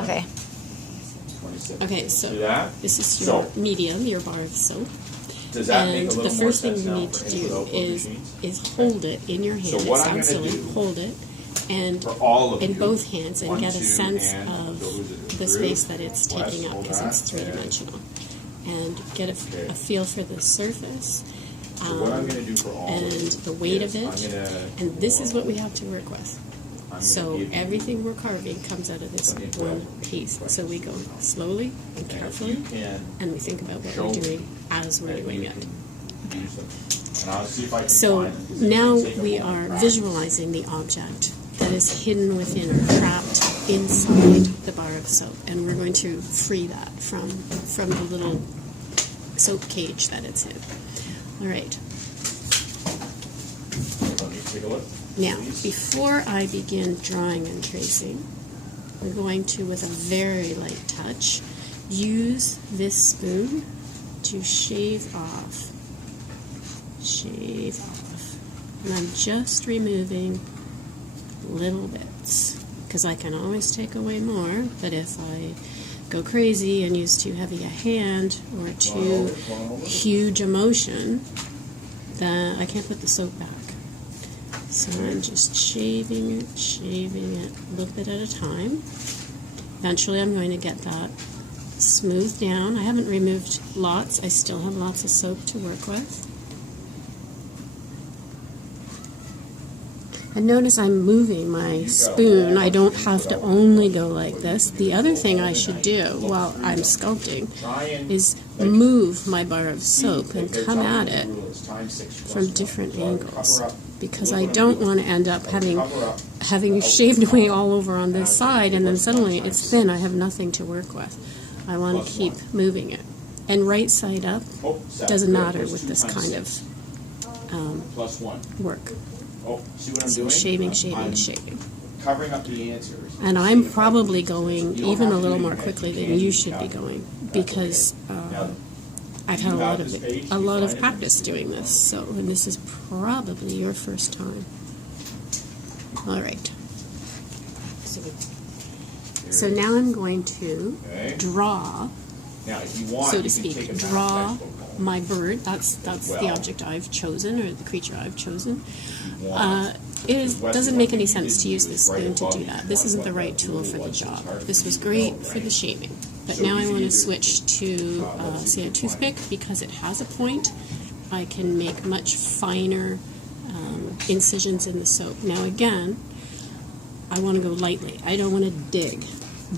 Okay. Okay, so See that? this is your So- medium, your bar of soap. Does that make And a the little more first thing sense you now need for to him do without both machines? is hold it in your hand. So It what I'm sounds gonna silly. do hold it and For all of in you, both hands and 1, get a 2, sense and of so who's it? the Drew? space that it's Wes, taking up hold because that, it's three-dimensional. And get a feel for the surface So what I'm going to do for all of and you the weight is of it. I'm gonna And this is what we have to work with. I'm gonna So give you- everything we're carving comes out of this Okay, one well, piece. So we go slowly and and if carefully, you can and we think about what show we're me doing as we're that doing you it. can use them. And I'll see if I can So find them, 'cause they now take a we long are practice. visualizing the object that is hidden within or trapped inside the bar of soap, and we're going to free that from the little soap cage that it's in. All right. Let me take a look. Now, please. before I begin drawing and tracing, we're going to, with a very light touch, use this spoon to shave off. Shave off. And I'm just removing little bits, because I can always take away more, but if I go crazy and use too heavy a hand or too huge a motion, then I can't put the soap back. So I'm just shaving it a little bit at a time. Eventually I'm going to get that smoothed down. I haven't removed lots. I still have lots of soap to work with. And notice I'm moving my spoon. I don't have to only go like this. The other thing I should do while I'm sculpting is move my bar of soap and come at it from different angles, because I don't want to end up having shaved away all over on this side and then suddenly it's thin. I have nothing to work with. I want to keep moving it. And right side up doesn't matter with this kind of work. Oh, see what I'm So doing? shaving, I'm shaving. covering up the answers. And I'm probably going even a little more quickly than you should be going, because I've had a lot of practice doing this. So, and this is probably your first time. All right. So now I'm going to Okay. draw, Now, if you want, so you to can take speak, a math draw textbook home. my bird. That's the Well, object I've chosen, or the creature I've chosen. You want- Doesn't make any sense to use this spoon to do that. This isn't the right tool for the job. This was great for the shaving. But now I want to switch to, say, a toothpick, because it has a point. I can make much finer incisions in the soap. Now again, I want to go lightly. I don't want to dig,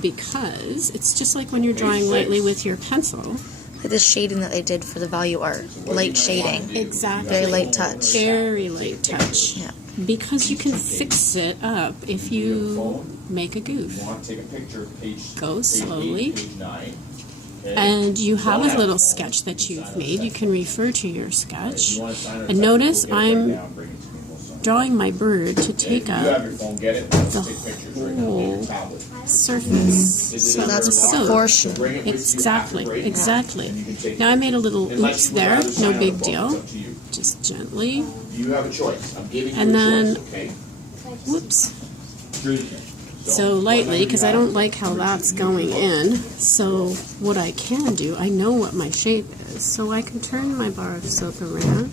because it's just like when you're drawing lightly with your pencil. Like the shading that they did for the value art. Light shading. Exactly. Very light touch. Very light touch. Yeah. Because you can fix it up if you make a goof. You want to take a picture of page Go page slowly. 8, page 9. Okay? And you have Don't a little have to sketch that you've made. You can refer to your If sketch. you want to sign it, And notice get it right I'm now and bring it to me, we'll sign it. drawing my bird to If take you have up your phone, get it. Let's the take pictures right now. Get your whole tablet. surface. So that's a So, proportion. Bring it with you exactly, after break, exactly. and you can take Now I made a little Unless oops you would there, rather sign no on a big book, it's deal. up to you. Just gently. You have a choice. I'm giving you And a then- choice, okay? Whoops. Here's the thing. So lightly, because I don't like how that's going in. So what I can do, I know what my shape is, so I can turn my bar of soap around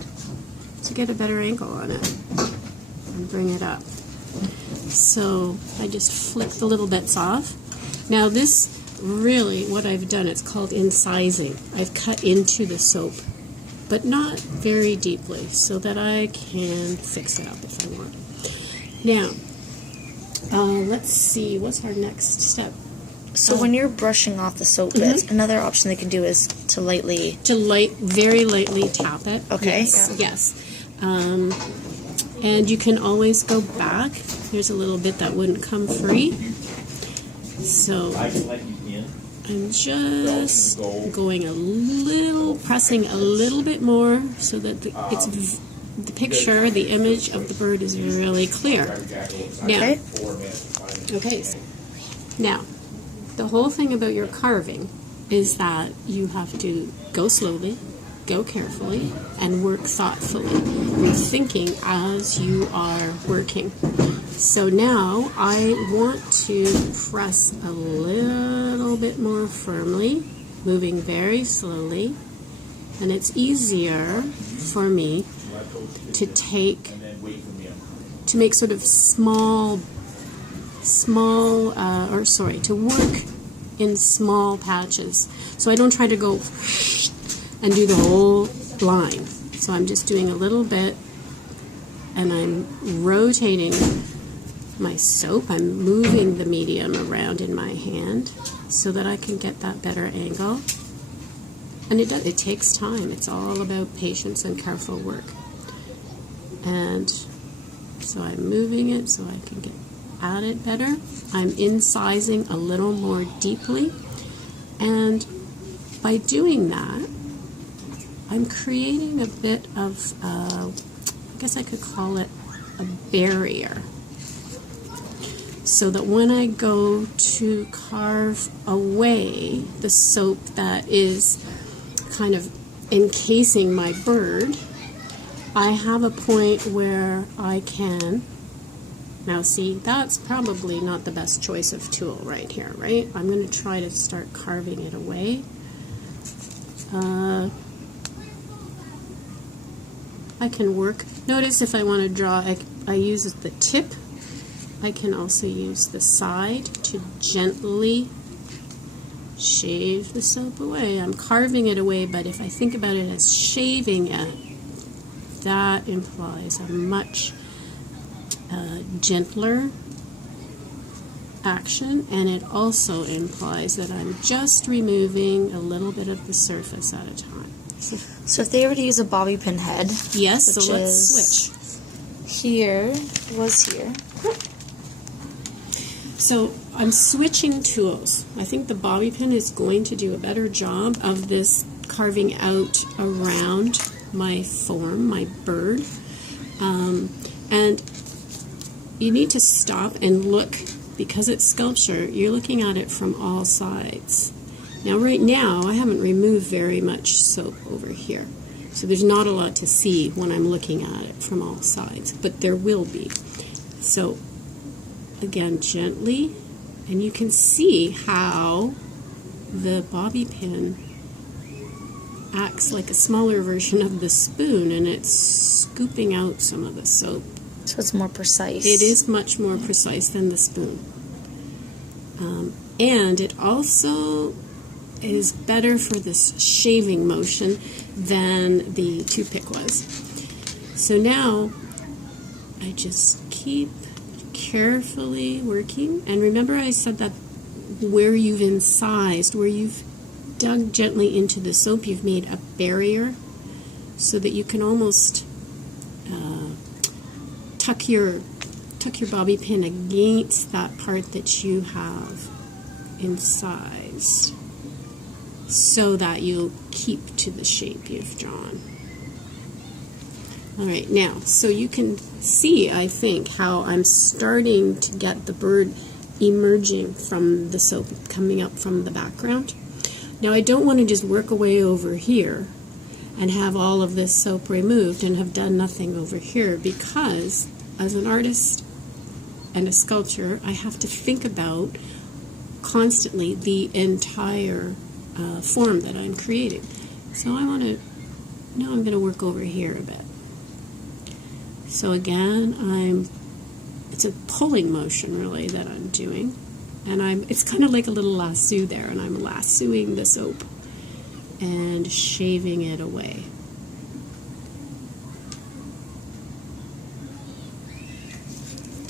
to get a better angle on it and bring it up. So I just flick the little bits off. Now this really, what I've done, it's called incising. I've cut into the soap, but not very deeply, so that I can fix it up if I want. Now, let's see, what's our next step? So when you're brushing off the soap bits, another option they can do is to lightly. To very lightly tap it. Okay, Yes, yeah. yes. And you can always go back. Here's a little bit that wouldn't come free. So I can let you in. I'm just going a little, pressing a little bit more so that the picture, the image of the bird is really clear. Now, Okay. okay. Now, the whole thing about your carving is that you have to go slowly, go carefully, and work thoughtfully. You're thinking as you are working. So now I want to press a little bit more firmly, moving very slowly, and it's easier for me to make sort of to work in small patches. So I don't try to go and do the whole line. So I'm just doing a little bit, and I'm rotating my soap. I'm moving the medium around in my hand so that I can get that better angle. And it takes time. It's all about patience and careful work. And so I'm moving it so I can get at it better. I'm incising a little more deeply. And by doing that, I'm creating a bit of, I guess I could call it a barrier. So that when I go to carve away the soap that is kind of encasing my bird, I have a point where I can, now see, that's probably not the best choice of tool right here, right? I'm going to try to start carving it away. I can work, notice if I want to draw, I use the tip. I can also use the side to gently shave the soap away. I'm carving it away, but if I think about it as shaving it, that implies a much gentler action, and it also implies that I'm just removing a little bit of the surface at a time. So if they were to use a bobby pin head, Yes, which so let's is switch. here. So I'm switching tools. I think the bobby pin is going to do a better job of this carving out around my form, my bird. And you need to stop and look, because it's sculpture, you're looking at it from all sides. Now right now I haven't removed very much soap over here, so there's not a lot to see when I'm looking at it from all sides, but there will be. So again, gently, and you can see how the bobby pin acts like a smaller version of the spoon, and it's scooping out some of the soap. So it's more precise. It is much more precise than the spoon. And it also is better for this shaving motion than the toothpick was. So now I just keep carefully working, and remember I said that where you've incised, where you've dug gently into the soap, you've made a barrier so that you can almost tuck your bobby pin against that part that you have incised, so that you'll keep to the shape you've drawn. Alright, now, so you can see, I think, how I'm starting to get the bird emerging from the soap, coming up from the background. Now, I don't want to just work away over here and have all of this soap removed and have done nothing over here, because as an artist and a sculptor, I have to think about constantly the entire form that I'm creating. So now I'm going to work over here a bit. So again, it's a pulling motion really that I'm doing, and it's kind of like a little lasso there, and I'm lassoing the soap and shaving it away.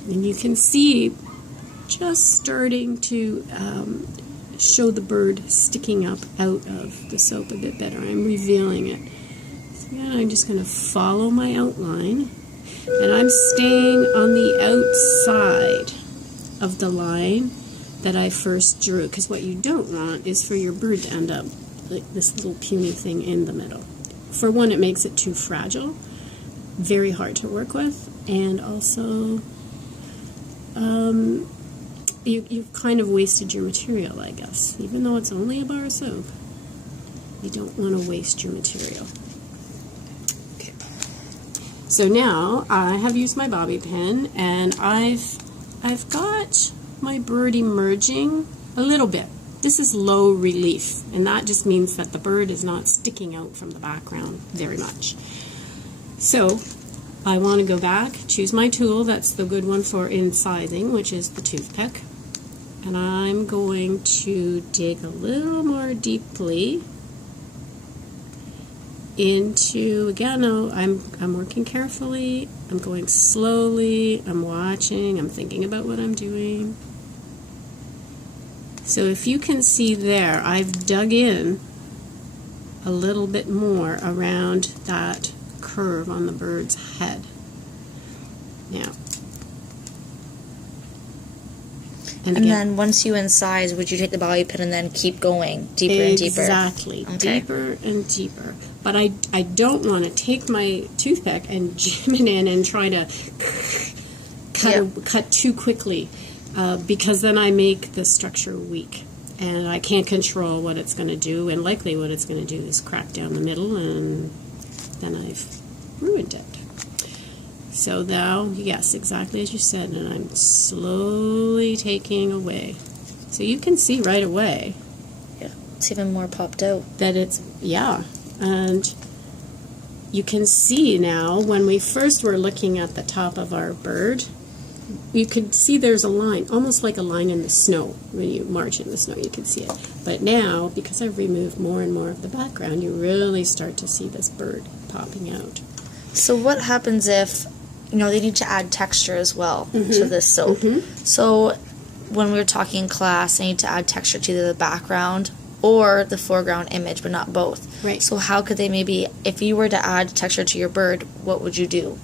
And you can see just starting to show the bird sticking up out of the soap a bit better. I'm revealing it. So again, I'm just going to follow my outline, and I'm staying on the outside of the line that I first drew, because what you don't want is for your bird to end up like this little puny thing in the middle. For one, it makes it too fragile, very hard to work with, and also you've kind of wasted your material, I guess. Even though it's only a bar of soap, you don't want to waste your material. Okay. So now I have used my bobby pin, and I've got my bird emerging a little bit. This is low relief, and that just means that the bird is not sticking out from the background very much. So I want to go back, choose my tool, that's the good one for incising, which is the toothpick. And I'm going to dig a little more deeply into, again, I'm working carefully, I'm going slowly, I'm watching, I'm thinking about what I'm doing. So if you can see there, I've dug in a little bit more around that curve on the bird's head. Now, And again, then once you incise, would you take the bobby pin and then keep going deeper and deeper? Exactly, Okay. deeper and deeper. But I don't want to take my toothpick and jam it in and try to cut too quickly, because then I make the structure weak. And I can't control what it's going to do, and likely what it's going to do is crack down the middle, and then I've ruined it. So now, yes, exactly as you said, and I'm slowly taking away. So you can see right away Yeah, it's even more popped out. that it's, yeah, and you can see now when we first were looking at the top of our bird, you could see there's a line, almost like a line in the snow. When you march in the snow, you can see it. But now, because I've removed more and more of the background, you really start to see this bird popping out. So what happens if, they need to add texture as well to this soap? So when we were talking in class, they need to add texture to either the background or the foreground image, but not both. Right. So how could they maybe, if you were to add texture to your bird, what would you do?